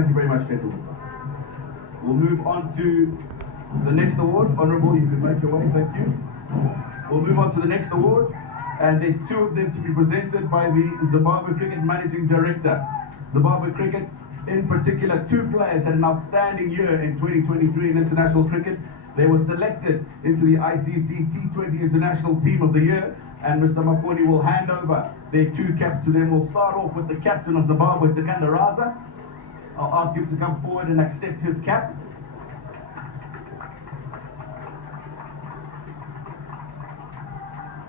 Thank you very much, gentlemen. We'll move on to the next award. Honourable, you can make your way, thank you. We'll move on to the next award, and there's two of them to be presented by the Zimbabwe Cricket Managing Director. Zimbabwe Cricket, in particular, two players had an outstanding year in 2023 in international cricket. They were selected into the ICC T20 International Team of the Year, and Mr. Maponi will hand over their two caps to them. We'll start off with the captain of Zimbabwe, Sikandar Raza. I'll ask him to come forward and accept his cap.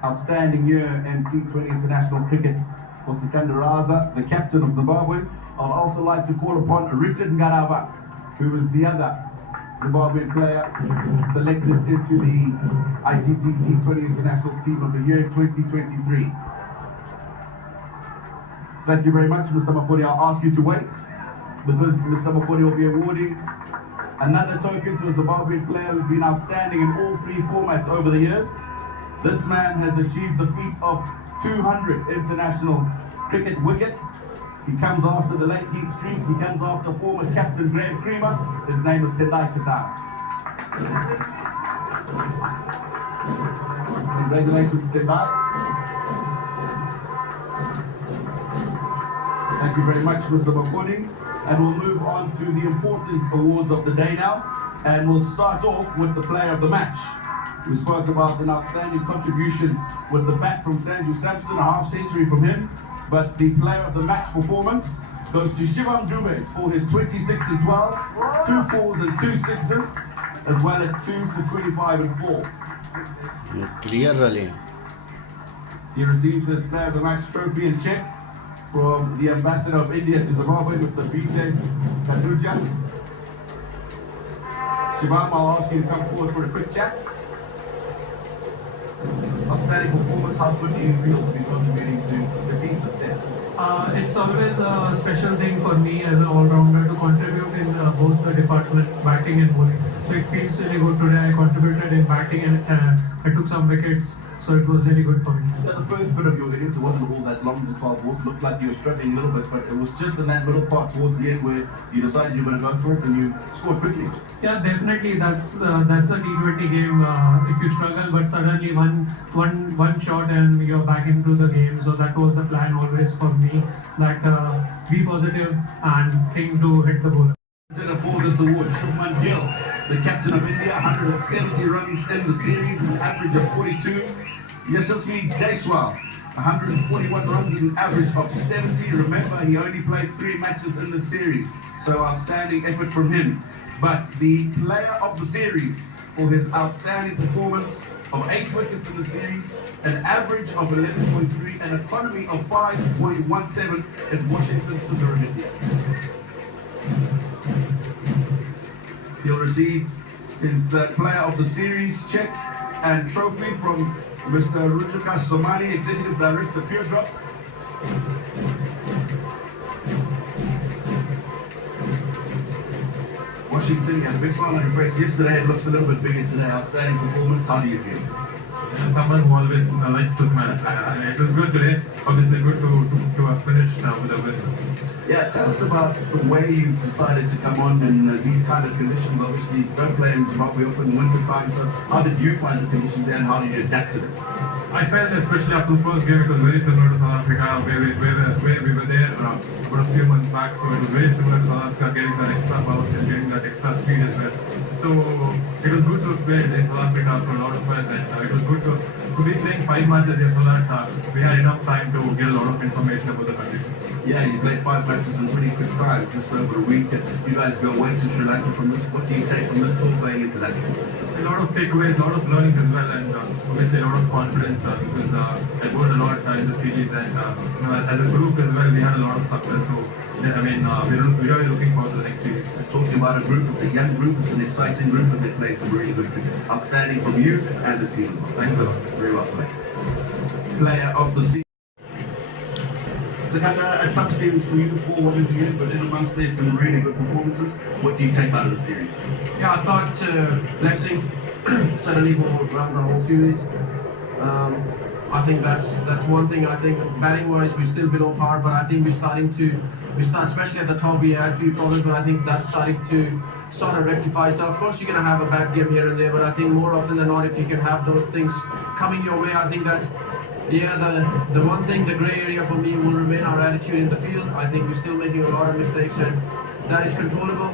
Outstanding year in T20 international cricket for Sikandar Raza, the captain of Zimbabwe. I'd also like to call upon Richard Ngarava, who is the other Zimbabwean player selected into the ICC T20 International Team of the Year 2023. Thank you very much, Mr. Maponi. I'll ask you to wait, because Mr. Maponi will be awarding another token to a Zimbabwean player who's been outstanding in all three formats over the years. This man has achieved the feat of 200 international cricket wickets. He comes after the late Heath Street. He comes after former captain Graham Creamer. His name is Tendai Chatara. Congratulations, Tendai. Thank you very much, Mr. Maponi. And we'll move on to the important awards of the day now. And we'll start off with the player of the match. We spoke about an outstanding contribution with the bat from Sanju Samson, a half century from him. But the player of the match performance goes to Shivam Dube for his 26 and 12, 2 fours and 2 sixes, as well as 2 for 25 and 4. Clear rally. He receives his player of the match trophy and check from the ambassador of India to Zimbabwe, Mr. Vijay Kaduja. Shivam, I'll ask you to come forward for a quick chat. Outstanding performance, how good do you feel to be contributing to the team's success? It's always a special thing for me as an all-rounder to contribute in both the department, batting and bowling. So it feels really good today. I contributed in batting and I took some wickets, so it was really good for me. Yeah, the first bit of your innings, it wasn't all that long, just 12 balls. Looked like you were struggling a little bit, but it was just in that middle part towards the end where you decided you were going to go for it and you scored quickly. Yeah, definitely. That's a T20 game. If you struggle, but suddenly one shot and you're back into the game. So that was the plan always for me. That be positive and think to hit the bowler. For this award, Shubman Gill, the captain of India, 170 runs in the series, an average of 42. Yashasvi Jaiswal, 141 runs with an average of 70. Remember, he only played 3 matches in the series, so outstanding effort from him. But the player of the series for his outstanding performance of 8 wickets in the series, an average of 11.3, an economy of 5.17 is Washington Sundaram. He'll receive his player of the series check and trophy from Mr. Rujuka Somani, Executive Director, Pure Drop. Washington, you had a big smile on your face yesterday. It looks a little bit bigger today. Outstanding performance. How do you feel? Someone who always likes to smile. It was good today. Obviously good to finish with a win. Yeah, tell us about the way you've decided to come on in these kind of conditions. Obviously, you don't play in Zimbabwe often in winter time, so how did you find the conditions and how did you adapt to them? I felt especially after the first game, it was very similar to South Africa, where we were there about a few months back, so it was very similar to South Africa, getting that extra bounce and getting that extra speed as well. So it was good to play in South Africa for a lot of us, and it was good to be playing 5 matches here so that we had enough time to get a lot of information about the conditions. Yeah, you played 5 matches in pretty quick time, just over a week. You guys go away to Sri Lanka from this. What do you take from this tour playing internationally? A lot of takeaways, a lot of learning as well, and obviously a lot of confidence because I learned a lot in the series, and as a group as well, we had a lot of success. So I mean, we're really looking forward to the next series. Talking about a group, it's a young group, it's an exciting group, and they play some really good cricket. Outstanding from you and the team as well. Thanks a lot. Very well played. Player of the season. Sikandar, a tough series for you, 4 women to get, but in amongst there's some really good performances. What do you take out of the series? Yeah, I thought blessing certainly for around the whole series. I think that's one thing. I think batting wise we're still below par, but I think we're starting to we start, especially at the top, we had a few problems, but I think that's starting to sort of rectify. So of course you're going to have a bad game here and there, but I think more often than not, if you can have those things coming your way, I think that's, yeah, the one thing, the grey area for me will remain our attitude in the field. I think we're still making a lot of mistakes, and that is controllable.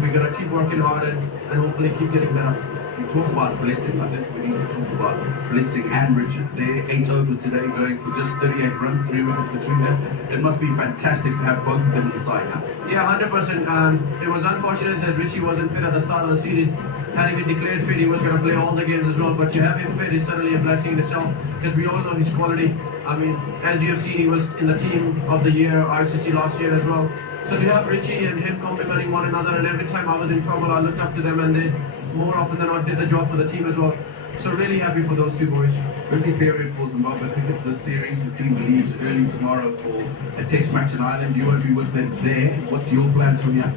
We're going to keep working hard and hopefully keep getting better. You talk about Blessing, I think we need to talk about Blessing and Richard. They're 8 overs today, going for just 38 runs, 3 wickets between them. It must be fantastic to have both of them on the side now. Yeah, 100%. It was unfortunate that Richie wasn't fit at the start of the series. Had he been declared fit, he was going to play all the games as well. But to have him fit is certainly a blessing in itself, because we all know his quality. I mean, as you have seen, he was in the team of the year, ICC last year as well. So to have Richie and him complementing one another, and every time I was in trouble, I looked up to them, and they more often than not did the job for the team as well. So really happy for those two boys. Busy period for Zimbabwe cricket this series. The team leaves early tomorrow for a test match in Ireland. You won't be with them there. What's your plans from here?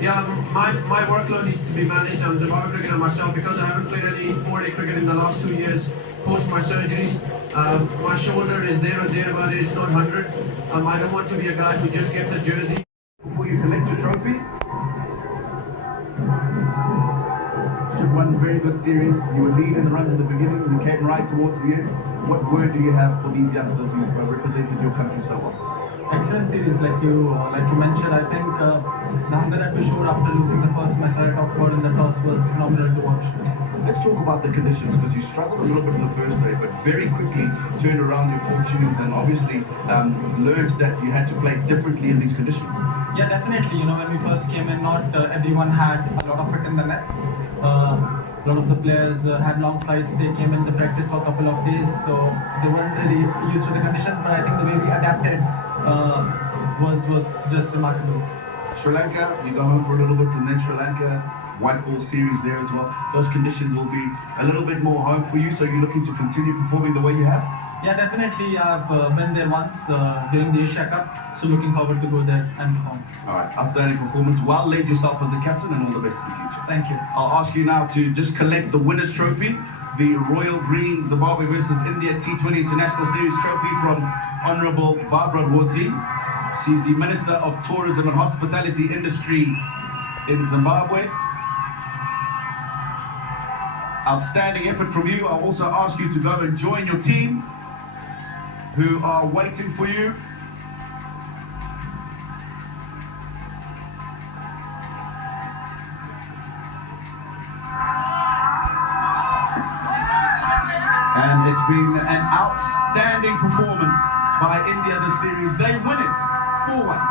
Yeah, my workload needs to be managed. I'm Zimbabwe cricketer myself, because I haven't played any 4-day cricket in the last 2 years post my surgeries. My shoulder is there or there, but it's not 100. I don't want to be a guy who just gets a jersey. Before you collect your trophy, one very good series. You were leading the runs at the beginning. You came right towards the end. What word do you have for these youngsters who have represented your country so well? Excellent series, like you mentioned. I think the hunger that we showed after losing the first match right off in the toss was phenomenal to watch. Let's talk about the conditions, because you struggled a little bit in the first day, but very quickly turned around your fortunes and obviously learned that you had to play differently in these conditions. Yeah, definitely. You know, when we first came in, not everyone had a lot of it in the nets. A lot of the players had long flights. They came in to practice for a couple of days, so they weren't really used to the conditions. But I think the way we adapted was just remarkable. Sri Lanka, you go home for a little bit, and then Sri Lanka, white ball series there as well. Those conditions will be a little bit more home for you, so you're looking to continue performing the way you have? Yeah, definitely. I've been there once during the Asia Cup, so looking forward to go there and perform. All right, outstanding performance. Well led yourself as a captain, and all the best in the future. Thank you. I'll ask you now to just collect the winner's trophy, the Royal Green Zimbabwe versus India T20 International Series trophy from Honourable Barbara Woti. She's the Minister of Tourism and Hospitality Industry in Zimbabwe. Outstanding effort from you. I'll also ask you to go and join your team, who are waiting for you. And it's been an outstanding performance by India this series. They win it 4-1.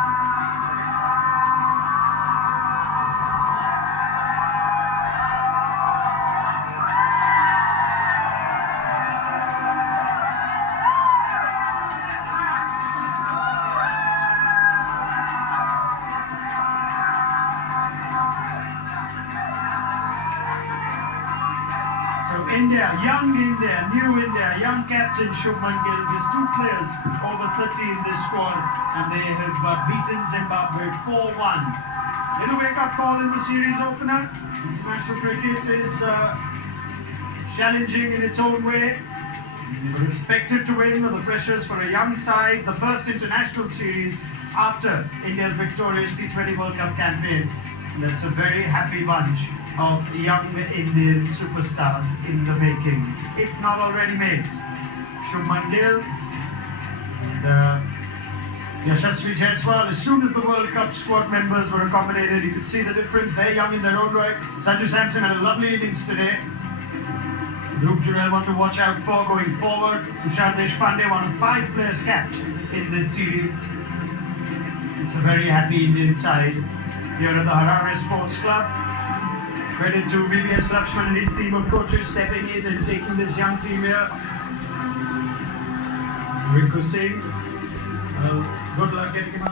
India, young India, new India, young captain Shubman Gill. There's 2 players over 30 in this squad, and they have beaten Zimbabwe 4-1. Little wake-up call in the series opener. International cricket is challenging in its own way. They were expected to win, the pressures for a young side. The first international series after India's victorious T20 World Cup campaign. And that's a very happy bunch of young Indian superstars in the making, if not already made. Shubman Gill and Yashasvi Jaiswal. As soon as the World Cup squad members were accommodated, you could see the difference. They're young in their own right. Sanju Samson had a lovely innings today. Dhruv Jurel one to watch out for going forward. Tushar Deshpande, one of 5 players capped in this series. It's a very happy Indian side here at the Harare Sports Club. Credit to VVS Lakshman and his team of coaches stepping in and taking this young team here. Rinku Singh, good luck getting him out.